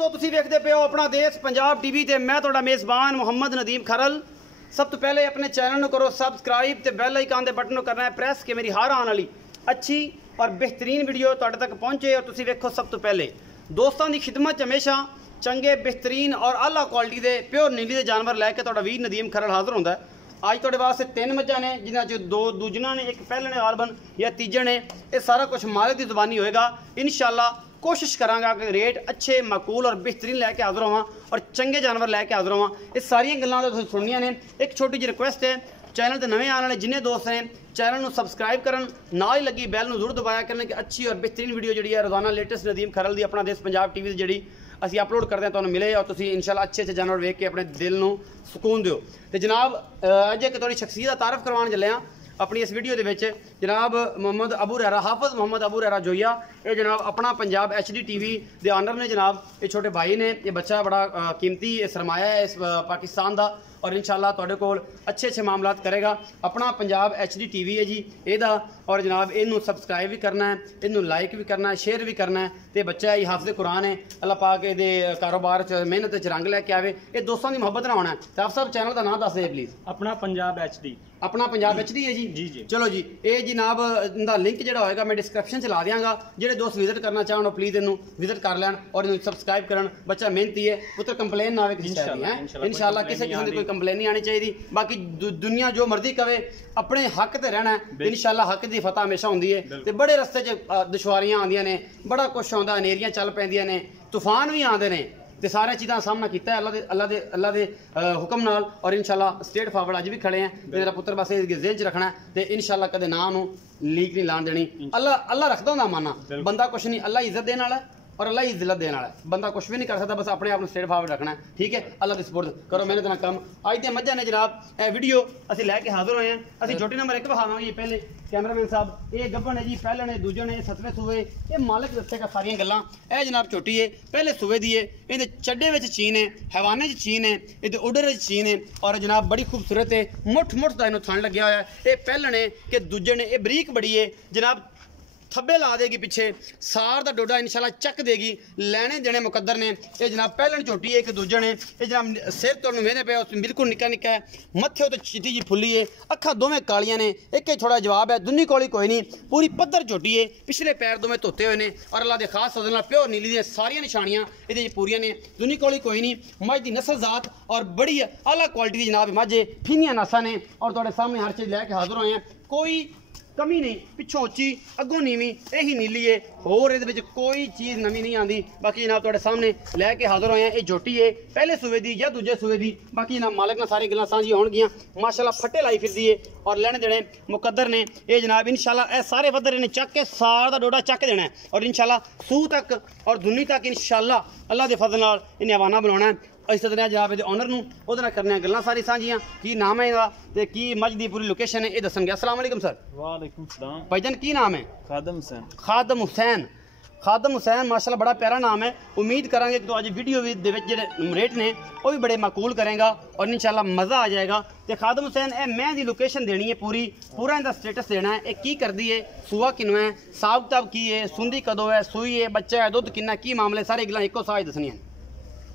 दोस्तों तुसीं वेखदे पे हो अपना देश पंजाब टीवी ते मैं तुहाडा मेज़बान मुहम्मद नदीम खरल। सब तो पहले अपने चैनल करो सबसक्राइब ते बैल आइकन दे बटन करना है प्रेस कि मेरी हर आने वाली अच्छी और बेहतरीन वीडियो तुहाडे तक पहुँचे और तुसीं वेखो सब तो पहले। दोस्तों की खिदमत हमेशा चंगे बेहतरीन और आला क्वालिटी के प्योर नीली के जानवर लैके तुहाडा वीर नदीम खरल हाजिर होंदा है। अज तुहाडे वास्ते 3 मझां ने जिन्हां च 2 दूजणा ने, एक पहले ने गालबन या तीजे ने। ये सारा कुछ मालिक की जुबानी होएगा इंशाअल्लाह। कोशिश करांगा कि रेट अच्छे माकूल और बेहतरीन लैके हाजिर होवां और चंगे जानवर लैके हाजिर होवां। ये सारियां गल्लां तुसीं सुनियां ने। एक छोटी जी रिक्वेस्ट है, चैनल ते नवे आने वाले जिन्ने दोस्त ने चैनल को सबसक्राइब करन, नाल ही लगी बैल जरूर दबाया करन कि अच्छी और बेहतरीन वीडियो जी है रोजाना लेटेस्ट नदीम खरल की अपना देश पंजाब टीवी जी असी अपलोड करते हैं तुहानूं मिले और तुसीं इंशाअल्लाह अच्छे अच्छे जानवर वेख के अपने दिल नूं सुकून दिओ। तो जनाब अज एक थोड़ी शख्सियत का तारफ करवाने चले हाँ अपनी इस वीडियो के जनाब मोहम्मद अबू रहरा, हाफिज मोहम्मद अबू रहरा जोइया। ये जनाब अपना पंजाब HD TV के ऑनर ने। जनाब ये छोटे भाई ने, ये बच्चा बड़ा कीमती सरमाया है इस पाकिस्तान का और इंशाअल्लाह तुहाडे कोल अच्छे अच्छे मामलात करेगा। अपना पंजाब HD TV है जी एदा और जनाब इनू सबसक्राइब भी करना है, इनू लाइक भी करना है, शेयर भी करना है। तो बच्चा ही हाफिज़ कुरान है, अल्लाह पाक ये कारोबार मेहनत रंग लैके आवे, ये दोस्तों की मोहब्बत ना होना है। तो आप सब चैनल का नाम दस दे प्लीज़। अपना पंजाब HD, अपना पंजाब HD है जी। जी। चलो जी, ये जनाब इनका लिंक जो होगा मैं डिस्क्रिप्शन च ला देंगा। जो दोस्त विजिट करना चाहन प्लीज़ इनू विजिट कर लैन और इन्हू सबसक्राइब करन। बच्चा मेहनती है, पुत्र कंप्लेन ना आए किसी है इंशाअल्लाह। किसी किसी की कोई कंप्लेन नहीं आनी चाहिए। बाकी दुनिया जो मर्जी कवे अपने हक ते रहना है इंशाअल्लाह। हक की फतह हमेशा होंदी है। तो बड़े रस्ते च दुश्वारियां आंदियां ने, बड़ा कुछ आउंदा, हनेरियां चल पैंदियां ने, तूफान भी आते हैं। तो सारे चीज़ों का सामना किया अल्लाह के हुक्म नाल और इंशाअल्लाह स्ट्रेट फॉरवर्ड अज भी खड़े हैं। मेरा पुत्र बस इस जेहन च रखना है तो इंशाअल्लाह कदे नां नूं लीक नहीं लान देनी। अल्लाह रखता होंदा माना, बंदा कुछ नहीं, अल्लाह इज्जत देने वाला है और अल्लाह ही जिल्लत देने वाला है। बंदा कुछ भी नहीं कर सकता, बस अपने आप को स्ट्रेट फॉरवर्ड रखना है। ठीक है, अल्लाह की सपोर्ट करो, मेहनत ना कम। अज दी मझां ने जनाब वीडियो असीं लैके हाजिर होए हैं। असीं झोटी नंबर 1 विखावांगे जी। पहले कैमरामैन साहब ये गब्बन है जी, पहले ने, दूजे ने, 7वें सूबे। ये मालिक दस्सेगा सारियां गल्लां। यह जनाब झोटी है पहले सूबे दी है। ये चड्डे विच चीन है, हैवाने च चीन है, ये उडर चीन है और जनाब बड़ी खूबसूरत है। मुठ का इन्हों थन लग्या होया है। ये पहले ने कि दूजे ने, ये बरीक बड़ी है जनाब। थब्बे ला देगी पिछे, सार का डोडा इंशाल्लाह चक देगी। लैने देने मुकद्दर ने। ये जनाब पहलन झोटी है, एक दूजे ने। ये जनाब सिर तुहानूं वेंदे पे बिल्कुल निक्का निक्का है, मत्थे उत्ते चिट्टी जी फुल्ली है, अखा दोवें कालियां ने, एक ही थोड़ा जवाब है, दुनी कोली कोई नहीं, पूरी पत्थर झोटी है। पिछले पैर दोवें धोते हुए ने और अल्लाह के खास सदन नाल प्योर नीली दी सारियां निशानियां ये पूरियां ने। दुनी कोली कोई नहीं, मझ की नस्ल जात और बड़ी आला क्वालिटी की जनाब मझ है। फीनियां नसां ने और तुहाडे सामने हर चीज़ लैके हाजिर होए हैं। कोई कमी नहीं, पिछों उच्ची अगों नीवी, यही नीली है, होर ये कोई चीज़ नवी नहीं आती। बाकी जनाब तुहाडे सामने लैके हाजिर होए हैं। ये झोटी है पहले सूबे की या दूजे सूबे की। बाकी जनाब मालिक ने सारी गल्लां सांझियां होणगियां। माशाअल्लाह फट्टे लाई फिरदी है और लैने देने मुकद्दर ने। ये जनाब इंशाअल्लाह ये सारे वधर इन्हें चक के सार का डोडा चक देना है और इंशाअल्लाह सूह तक और दुनी तक इंशाअल्लाह अल्लाह के फजल नाल इन्हें हवाना बनाना है। अस सदने जनाब ये ऑनर नूं ओहदे नाल करने गल्लां सारी सांझियां। की नाम है इसदा ते की मझ दी पूरी लोकेशन है ये दसणगे। अस्सलाम वालेकुम सर। वालेकुम सलाम भाईजान की नाम है? खादम हुसैन। खादम हुसैन। खादम हुसैन माशाल्लाह बड़ा प्यारा नाम है। उम्मीद करांगे कि तो अज वीडियो दे विच जेहड़े रेट ने वो भी बड़े माकूल करेगा और इंशाअल्लाह मज़ा आ जाएगा। तो खादम हुसैन ए मैं दी लोकेशन देनी है पूरा इनका स्टेटस देना है। की करदी है, सूआ किनू है, साब किताब की है, सुंदी कदों है, सूई है, बच्चा है, दुध किन्ना, की मामले सारी गल्लां इक्को साथ दसनियां।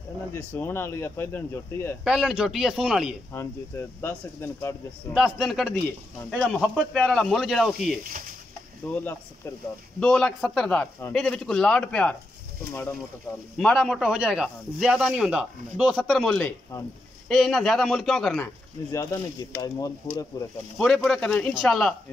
ਇਹਨਾਂ ਦੀ ਸੂਣ ਵਾਲੀ ਹੈ, ਪਹਿਲਣ ਝੋਟੀ ਹੈ। ਪਹਿਲਣ ਝੋਟੀ ਹੈ, ਸੂਣ ਵਾਲੀ ਹੈ। ਹਾਂਜੀ ਤੇ 10 ਦਿਨ ਕੱਢ ਜੱਸੋ। 10 ਦਿਨ ਕੱਢਦੀ ਹੈ। ਇਹਦਾ ਮੁਹੱਬਤ ਪਿਆਰ ਵਾਲਾ ਮੁੱਲ ਜਿਹੜਾ ਉਹ ਕੀ ਹੈ? 2,70,000। 2,70,000। ਇਹਦੇ ਵਿੱਚ ਕੋਈ ਲਾਡ ਪਿਆਰ तो माड़ा मोटा कर लो, माड़ा मोटा हो जाएगा, ज्यादा नहीं होता। 270 मुल है। ये इतना ज्यादा मुल क्यों करना है? नहीं ज्यादा नहीं किया, मोल पूरे करना, पूरे करना है।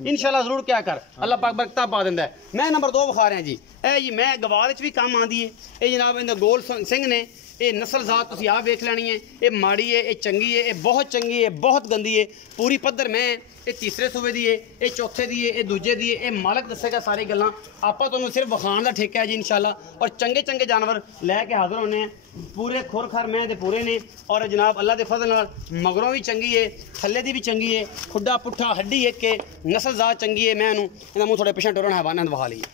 इंशाल्लाह जरूर क्या कर अल्लाह पाक बरकत पा देंदा है। मैं नंबर 2 विखा रहा जी। ए जी मैं गवार भी काम आती है। ये जनाब इनका गोल सिंह ने, ये नस्ल जात तुसीं आप वेख लैनी है। ये माड़ी है, ये चंगी है, ये बहुत चंगी है, बहुत गंदी है, पूरी पद्धर मैं। ये तीसरे सूबे दी है, ये चौथे दी है, ये दूजे दी है। ये मालक दसेगा सारी गल्लां। आपां तुहानूं सिर्फ विखाण दा ठेका है जी इंशाल्लाह। और चंगे चंगे जानवर लैके हाजिर होने हैं। पूरे खुर खर मैं दे पूरे ने और जनाब अल्लाह के फजल नाल मगरों भी चंगी है, थल्ले दी भी चंगी है, खुड्डा पुट्ठा हड्डी एक के नस्ल जात चंगी है। मैं इन्हां मूंह थोड़े पिछे टुरन हवाना विखा लईए।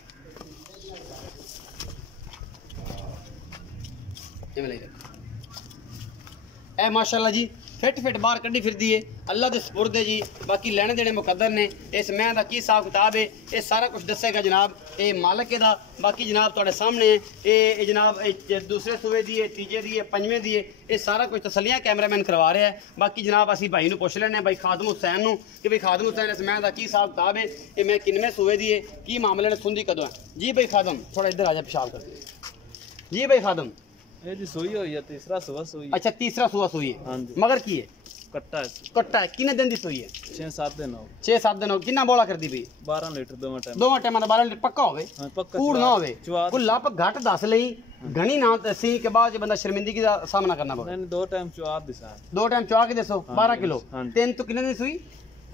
ए माशाअल्लाह जी फिट बाहर कड्डी फिरदी है अल्लाह दे सपुर्द है जी। बाकी लेने देने मुकद्दर ने। इस मैं दा की हिसाब किताब है ये सारा कुछ दसेगा जनाब ये मालक दा। बाकी जनाब तुहाडे सामने ये जनाब दूसरे सूबे दी है, तीजे दी है, पंजवें दी है, ये सारा कुछ तसलियां कैमरामैन करवा रहा है। बाकी जनाब असी भाई नूं पुछ लैने भाई खादम हुसैन नूं कि भाई खादम हुसैन इस मैं दा की हिसाब किताब है ये मैं किनवें सूबे दी है, की मामले ने सुनदी कदों है जी। भाई खादम थोड़ा इधर आ जा पेशाब कर जी। भाई खादम ये जी सोई हुई है, तीसरा सुबह सोई। अच्छा तीसरा सुबह सोई है। हाँ जी। मगर की है कट्टा है, कट्टा है। किन्ने दिन दी सोई है? 6-7 दिन हो 6-7 दिन हो। किन्ना बोला करदी पई? 12 लीटर दोवें टाइम। दोवां टाइमां दा 12 लीटर पक्का होवे। हाँ पक्का। कूड़ ना होवे। कोई लप घट दस लई घणी ना दसी के बाद जो बंदा शर्मिंदगी दा सामना करना पवे। नहीं 2 टाइम चुआ दिसा। 2 टाइम चुआ के दसो 12 किलो। हाँ जी। तीन तो किन्ने दिन सुई?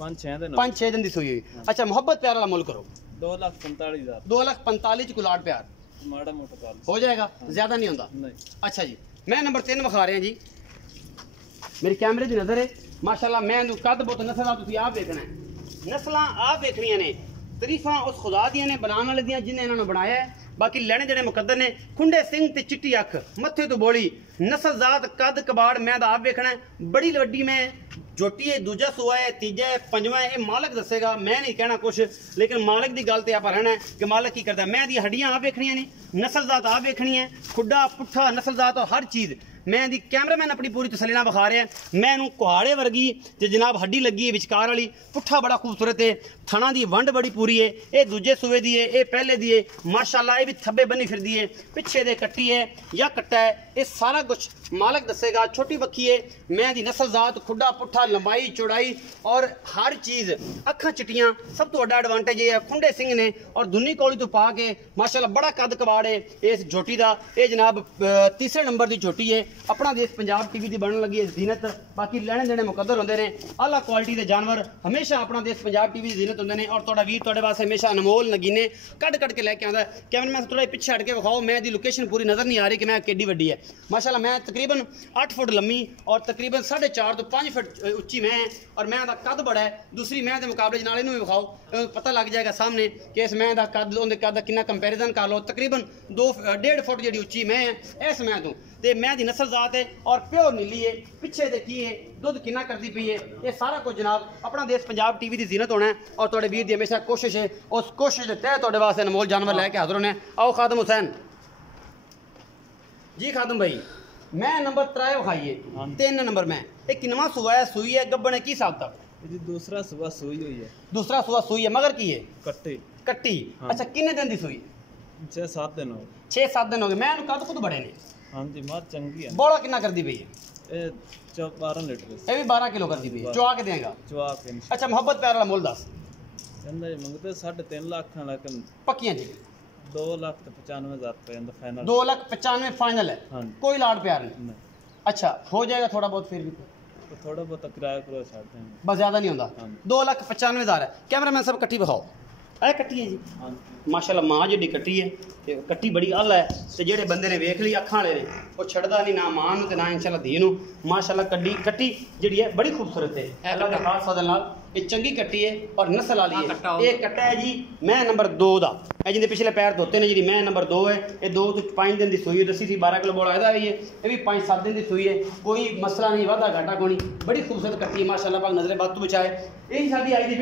5-6 दिन। 5-6 दिन दी सुई हुई। अच्छा मोहब्बत प्यार वाला मुल करो 2,45,000। 2,45,000 को लाड प्यार माड़ा मोटा काल हो जाएगा, ज्यादा नहीं होता। नहीं। अच्छा जी मैं नंबर 3 विखा रहे हैं जी। मेरे कैमरे की नज़र है माशाल्लाह। मैं कद बहुत नस्ल तुम आप देखना है, नस्ल आप देखनिया ने, तरीफा उस खुदा दियां ने बनाने वाले दियां जिन्हें इन्होंने बनाया है। बाकी लेने देने मुकद्दर ने। खुंडे सिंह ते चिट्टी अख मत्थे तो बोली नस्ल जात कद कबाड़ मैं आप देखना है। बड़ी वड्डी में जोटी है, दूजा सुआ है, तीजा है, पंजवा है, ये मालक दसेगा। मैं नहीं कहना कुछ, लेकिन मालक की गल आप रहना है कि मालक की करता है। मैं दी हड्डियां आप देखनिया ने, नस्ल जात आप देखनी है, खुड्डा पुट्ठा नस्ल जात और हर चीज़ मैं दी कैमरामैन अपनी पूरी तसली नाल विखा रहा है। मैं नूं कुहाड़े वर्गी ते जनाब हड्डी लगी है विचकार वाली, पुट्ठा बड़ा खूबसूरत है, थणा दी वंड बड़ी पूरी है। ये दूजे सूबे दी है, ये पहले दी है माशाल्लाह। ये भी थब्बे बनी फिरदी है, पिछे दे कट्टी है या कट्टा है, ये सारा कुछ मालक दसेगा। छोटी बक्खी है, मैं दी नस्ल जात, खुड्डा पुट्ठा, लंबाई चौड़ाई और हर चीज़, अखां चिट्टियां, सब तो बड़ा एडवांटेज ये है। खुंडे सिंह ने और दुनी कौली तो पा के माशाल्लाह बड़ा कद कबाड़ है इस झोटी का। ये जनाब तीसरे नंबर की झोटी है। अपना देश पंजाब टीवी की बनने लगी है जीनत। बाकी लेने देने मुकद्दर होंगे ने, आला क्वालिटी के जानवर हमेशा अपना देश पंजाब टीवी की जीनत होंगे ने। और थोड़ा वीर थोड़े वास्ते हमेशा अनमोल नगीने कट के लैके आता है। कैमरामैन थोड़ा पिछे हट के विखाओ, मैं दी लोकेशन पूरी नज़र नहीं आ रही कि मैं केडी वड्डी है माशाल्लाह। मैं तकरीबन 8 फुट लम्मी और तकरीबन 4.5 तो 5 फुट उच्ची मैं है और मैं दा कद बड़ा है। दूसरी मैं के मुकाबले नाल इनू भी विखाओ, पता लग जाएगा सामने कि इस मैं दा कद उनके कद कितना कंपैरिजन कर लो। तकरीबन 2.5 फुट जी उच्ची मैं है इस मैं तो। मैं दी नस्ल जात है और प्योर नीली है। पिछे देखी है दुध कितना करती पई है। ये सारा कुछ जनाब अपना देश पंजाब टीवी की जीनत होना है। और थोड़े वीर की हमेशा कोशिश है, उस कोशिश के तहत थोड़े वास्ते अनमोल जानवर लैके हाजिर होने। आओ खादम हुसैन जी। खादम भाई मैं नंबर 3 विखाइए। 3 नंबर में एक किनवा सुआ है, सुई है, गब्बन है, की हिसाब तक? जी दूसरा सुबह सोई हुई है। दूसरा सुआ सुई है, मगर की है कट्टी कट्टी। हाँ। अच्छा किन्ने दिन की सुई? 6-7 दिन हो 6-7 दिन हो गए। मैं कद खुद बड़े ने। हाँ जी मार चंगी है। बोला कितना करती पई है? ये 12 लीटर ये भी 12 किलो करती पई है। चुआ के देगा? चुआ के। अच्छा मोहब्बत प्यार वाला मुल दस। कहंदा जी मंगते 3.5 लाख खां, लेकिन पक्कियां जी 2,95,000 रुपए दा फाइनल। 2,95,000 फाइनल है। हाँ। कोई लाड प्यार नहीं। नहीं अच्छा हो जाएगा थोड़ा बहुत फिर भी तो थोड़ा बहुत किराया करो छाड़ देंगे, बस ज़्यादा नहीं होता। हाँ। 2,95,000 है। कैमरामैन सब कट्टी विखाओ। ਇਹ ਕੱਟੀ ਹੈ ਜੀ ਮਾਸ਼ਾਅੱਲਾ। ਮਾਂ ਜਿਹੜੀ ਕੱਟੀ ਹੈ ਤੇ ਕੱਟੀ ਬੜੀ ਆਲਾ ਹੈ ਤੇ ਜਿਹੜੇ ਬੰਦੇ ਨੇ ਵੇਖ ਲਈ ਅੱਖਾਂ ਵਾਲੇ ਨੇ ਉਹ ਛੱਡਦਾ ਨਹੀਂ ਨਾ ਮਾਂ ਨੂੰ ਤੇ ਨਾ ਇਨਸ਼ਾਅੱਲਾ ਧੀ ਨੂੰ। ਮਾਸ਼ਾਅੱਲਾ ਕੱਟੀ ਜਿਹੜੀ ਹੈ ਬੜੀ ਖੂਬਸੂਰਤ ਹੈ। ਅੱਲਾ ਦੇ ਖਾਸ ਫਜ਼ਲ ਨਾਲ ਇਹ ਚੰਗੀ ਕੱਟੀ ਹੈ ਔਰ ਨਸਲ ਵਾਲੀ ਹੈ। ਇਹ ਕੱਟਾ ਹੈ ਜੀ ਮੈਂ ਨੰਬਰ 2 ਦਾ। ਇਹ ਜਿਹਦੇ ਪਿਛਲੇ ਪੈਰ ਧੋਤੇ ਨੇ, ਜਿਹੜੀ ਮੈਂ ਨੰਬਰ 2 ਹੈ। ਇਹ 2 ਤੋਂ 5 ਦਿਨ ਦੀ ਸੂਈ ਹੈ, ਦੱਸੀ ਸੀ 12 ਕਿਲੋ ਬੋਲਾ ਇਹਦਾ ਵੀ ਹੈ। ਇਹ ਵੀ 5-7 दिन ਦੀ ਸੂਈ ਹੈ, ਕੋਈ ਮਸਲਾ ਨਹੀਂ, ਵਾਧਾ ਘਾਟਾ ਕੋਈ ਨਹੀਂ। ਬੜੀ ਖੂਬਸੂਰਤ ਕੱਟੀ ਹੈ ਮਾਸ਼ਾਅੱਲਾ। ਪਾਕ ਨਜ਼ਰੇ ਬਾਤ ਤੋਂ ਬਚਾਏ। ਇਹ ਸਾਡੀ ਅੱਜ ਦੀ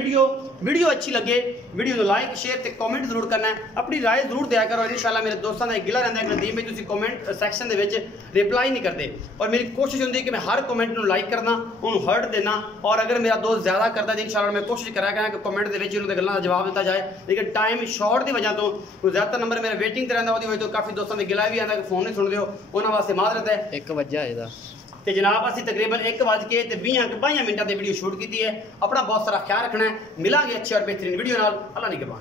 ਵੀਡੀਓ ਅੱਛੀ ਲੱਗੇ ਵੀਡੀਓ ਨੂੰ ਲਾਈਕ ਸ਼ੇਅਰ ਤੇ ਕਮੈਂਟ ਜ਼ਰੂਰ ਕਰਨਾ ਹੈ। ਆਪਣੀ ਰਾਏ ਜ਼ਰੂਰ ਦਿਆ ਕਰੋ। ਇਨਸ਼ਾਅੱਲਾ ਮੇਰੇ ਦੋਸਤਾਂ ਦਾ ਇੱਕ ਗਿਲਾ ਰਹਿੰਦਾ ਕਿ ਨਦੀਮ ਭਾਈ ਤੁਸੀਂ ਕਮੈਂਟ ਸੈਕਸ਼ਨ ਦੇ ਵਿੱਚ ਰਿਪਲਾਈ ਨਹੀਂ ਕਰਦੇ ਔਰ ਮੇਰੀ ਕੋਸ਼ਿਸ਼ ਹੁੰਦੀ ਹੈ ਕਿ ਮੈਂ ਹਰ ਕਮੈਂਟ ਨੂੰ ਲਾਈਕ ਕਰਨਾ, ਉਹਨੂੰ ਹਰਟ ਦੇਣਾ। ਔਰ ਅਗਰ ਮੇਰਾ ਦੋਸਤ ਜ਼ਿਆਦਾ ਕਰਦਾ ਤਾਂ ਇਨਸ਼ਾਅੱਲਾ ਮੈਂ ਕੋਸ਼ਿਸ਼ ਕਰਿਆ ਕਰਾਂ ਕਿ ਕਮੈਂਟ ਦੇ ਵਿੱਚ ਉਹਨਾਂ ਦੇ ਗੱਲਾਂ ਦਾ ਜਵਾਬ ਦਿੱਤਾ ਜਾਏ। ਲੇਕਿਨ ਟਾਈਮ ਸ਼ਾਰਟ ਦੀ ਵਜ੍ਹਾ ਤੋਂ ਕੋਈ ਜ਼ਿਆਦਾ ਨੰਬਰ ਮੇਰੇ ਵੇਟਿੰਗ ਤੇ ਰਹਿੰਦਾ, ਉਹਦੀ ਵਜ੍ਹਾ ਤੋਂ ਕਾਫੀ ਦੋਸਤਾਂ ਦੇ ਗਿਲਾ ਵੀ ਆਉਂਦਾ ਕਿ ਫੋਨ ਨਹੀਂ ਸੁਣਦੇ ਹੋ, ਉਹਨਾਂ ਵਾਸਤੇ ਮਾਜ਼ਰਤ ਹੈ। 1 ਵਜੇ ਇਹਦਾ ਤੇ ਜਨਾਬ ਅਸੀਂ ਤਕਰੀਬਨ 1:20 ਮਿੰਟਾਂ ਦੀ ਵੀਡੀਓ ਸ਼ੂਟ ਕੀਤੀ ਹੈ। ਆਪਣਾ ਬਹੁਤ ਸਾਰਾ ਖਿਆਲ ਰੱਖਣਾ ਹੈ। ਮਿਲਾਂਗੇ ਅੱਛੇ ਔਰ ਬਿਹਤਰੀਨ ਵੀਡੀਓ ਨਾਲ। ਅੱਲਾ ਨਿਗਹਿਬਾਨ।